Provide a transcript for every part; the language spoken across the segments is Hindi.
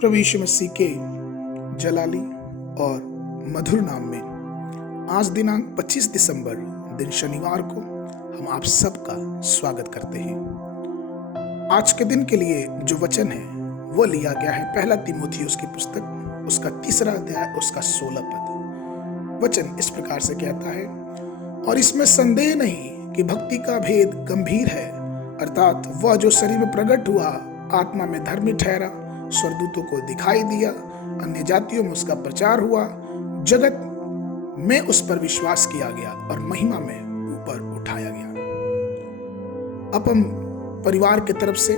प्रभु यीशु मसीह के जलाली और मधुर नाम में आज दिनांक 25 दिसंबर दिन शनिवार को हम आप सबका स्वागत करते हैं। आज के दिन के लिए जो वचन है वो लिया गया है पहला तीमुथियुस की पुस्तक उसका 3 अध्याय उसका 16 पद। वचन इस प्रकार से कहता है, और इसमें संदेह नहीं कि भक्ति का भेद गंभीर है, अर्थात वह जो शरीर में प्रकट हुआ आत्मा में धर्मी ठहरा, स्वर्गदूतों को दिखाई दिया, अन्य जातियों में उसका प्रचार हुआ, जगत में उस पर विश्वास किया गया और महिमा में ऊपर उठाया गया। अब हम परिवार की तरफ से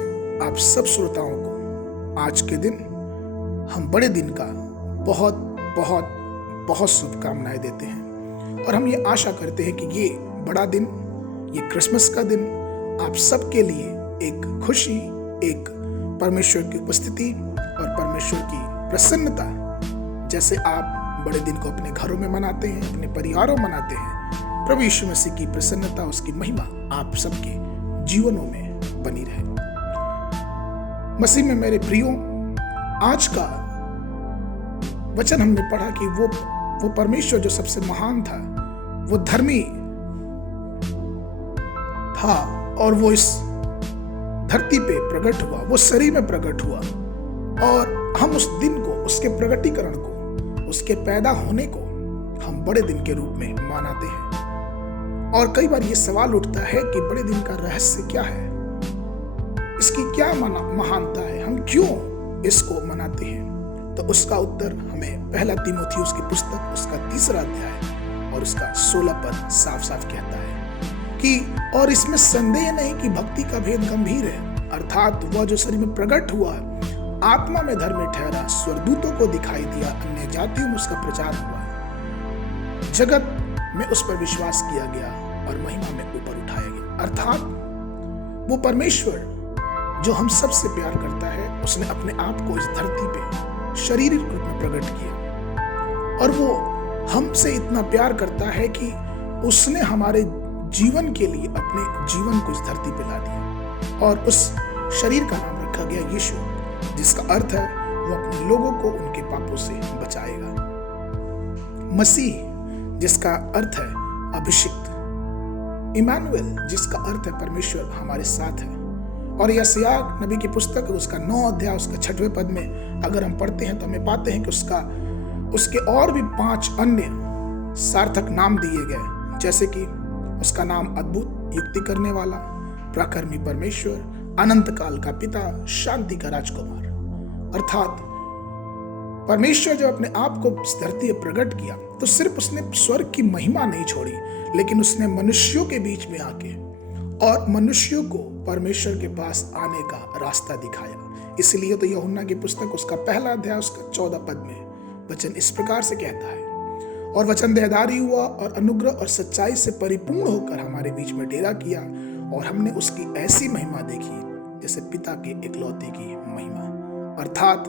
आप सब श्रोताओं को आज के दिन हम बड़े दिन का बहुत बहुत बहुत शुभकामनाएं देते हैं और हम ये आशा करते हैं कि ये बड़ा दिन, ये क्रिसमस का दिन आप सबके लिए एक खुशी, एक परमेश्वर की उपस्थिति और परमेश्वर की प्रसन्नता, जैसे आप बड़े दिन को अपने घरों में मनाते हैं, अपने परिवारों में मनाते हैं, प्रभु यीशु मसीह की प्रसन्नता, उसकी महिमा आप सबके जीवनों में बनी रहे। मसीह में मेरे प्रियो, आज का वचन हमने पढ़ा कि वो परमेश्वर जो सबसे महान था, वो धर्मी था और वो इस धरती पे प्रकट हुआ, वो शरीर में प्रकट हुआ और हम उस दिन को, उसके प्रकटीकरण को, उसके पैदा होने को हम बड़े दिन के रूप में मनाते हैं। और कई बार ये सवाल उठता है कि बड़े दिन का रहस्य क्या है, इसकी क्या महानता है, हम क्यों इसको मनाते हैं? तो उसका उत्तर हमें पहला तीमुथियुस की पुस्तक उसका 3 अध्याय और उसका 16 पद साफ साफ कहता है कि और इसमें संदेह नहीं कि भक्ति का भेद गंभीर है, अर्थात वह जो शरीर में प्रकट हुआ आत्मा में धर्मी ठहरा, स्वर्गदूतों को दिखाई दिया, अन्य जातियों में उसका प्रचार हुआ, जगत में उस पर विश्वास किया गया और महिमा में ऊपर उठाया गया। अर्थात वो परमेश्वर जो हम सबसे प्यार करता है, उसने अपने आप को इस धरती पे शारीरिक रूप में प्रकट किया और वो हमसे इतना प्यार करता है कि उसने हमारे जीवन के लिए अपने जीवन को इस धरती पे ला दिया और उस शरीर का नाम रखा गया यीशु, जिसका अर्थ है वो अपने लोगों को उनके पापों से बचाएगा। मसीह जिसका अर्थ है अभिषिक्त, इमानुएल जिसका अर्थ है परमेश्वर हमारे साथ है। और यशायाह नबी की पुस्तक उसका 9 अध्याय उसका 6वें पद में अगर हम पढ़ते हैं तो हमें पाते हैं कि उसके और भी 5 अन्य सार्थक नाम दिए गए, जैसे कि उसका नाम अद्भुत, युक्ति करने वाला, प्राकर्मी परमेश्वर, अनंत काल का पिता, शांति का राजकुमार। अर्थात परमेश्वर जब अपने आप को इस धरती पर प्रकट किया तो सिर्फ उसने स्वर्ग की महिमा नहीं छोड़ी, लेकिन उसने मनुष्यों के बीच में आके और मनुष्यों को परमेश्वर के पास आने का रास्ता दिखाया। इसलिए तो यूहन्ना की पुस्तक उसका 1 अध्याय उसका 14 पद में वचन इस प्रकार से कहता है, और वचन देहधारी हुआ और अनुग्रह और सच्चाई से परिपूर्ण होकर हमारे बीच में डेरा किया और हमने उसकी ऐसी महिमा देखी जैसे पिता के इकलौते की महिमा। अर्थात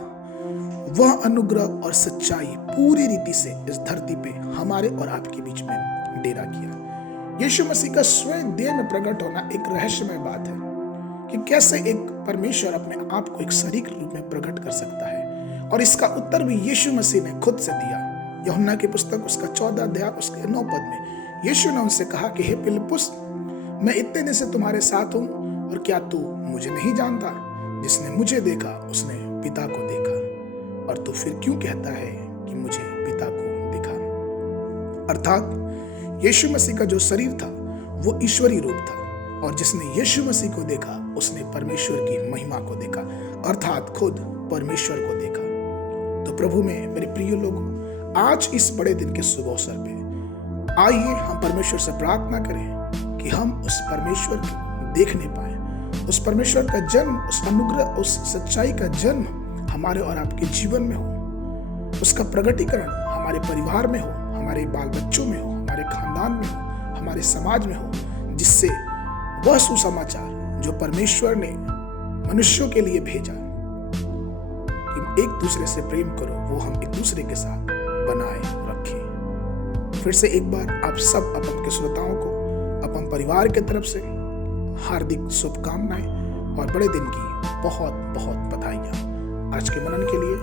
वह अनुग्रह और सच्चाई पूरी रीति से इस धरती पे हमारे और आपके बीच में डेरा किया। यीशु मसीह का स्वयं देह में प्रकट होना एक रहस्यमय बात है कि कैसे एक परमेश्वर अपने आप को एक शारीरिक रूप में प्रकट कर सकता है, और इसका उत्तर भी यीशु मसीह ने खुद से दिया। यूहन्ना की पुस्तक उसका 14 अध्याय उसके 9 पद में यीशु ने उनसे कहा कि हे फिलिप्पुस, मैं इतने दिन से तुम्हारे साथ हूं और क्या तू मुझे नहीं जानता? जिसने मुझे देखा उसने पिता को देखा, और तू फिर क्यों कहता है कि मुझे पिता को दिखा? अर्थात यीशु मसीह का जो शरीर था वो ईश्वरीय रूप था, और जिसने यीशु मसीह को देखा उसने परमेश्वर की महिमा को देखा, अर्थात खुद परमेश्वर को देखा। तो प्रभु में मेरे प्रिय लोगों, आज इस बड़े दिन के शुभ अवसर पे आइए हम परमेश्वर से प्रार्थना करें कि हम उस परमेश्वर को देखने पाए, उस परमेश्वर का जन्म, उस अनुग्रह, उस सच्चाई का जन्म हमारे और आपके जीवन में हो, उसका प्रकटीकरण हमारे परिवार में हो, हमारे बाल बच्चों में हो, हमारे खानदान में हो, हमारे समाज में हो, जिससे वह सुसमाचार जो परमेश्वर ने मनुष्यों के लिए भेजा कि एक दूसरे से प्रेम करो, वो हम एक दूसरे के साथ बनाए रखें। फिर से एक बार आप सब अपन के श्रोताओं को अपन परिवार के तरफ से हार्दिक शुभकामनाएं और बड़े दिन की बहुत बहुत बधाइयां। आज के मनन के लिए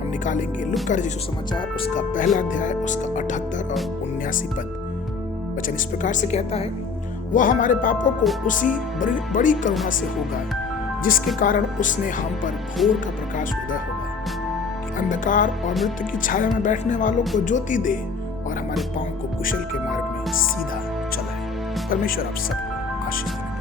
हम निकालेंगे लूका रचित सुसमाचार उसका पहला अध्याय उसका 78 और 79 पद। वचन इस प्रकार से कहता है, वह हमारे पापों को उसी बड़ी करुणा से होगा जिसके कारण उसने हम पर भोर का प्रकाश उदय होगा, कि अंधकार और मृत्यु की छाया में बैठने वालों को ज्योति दे और हमारे पांव को कुशल के मार्ग में सीधा चलाए। परमेश्वर आप सबको आशीष दे।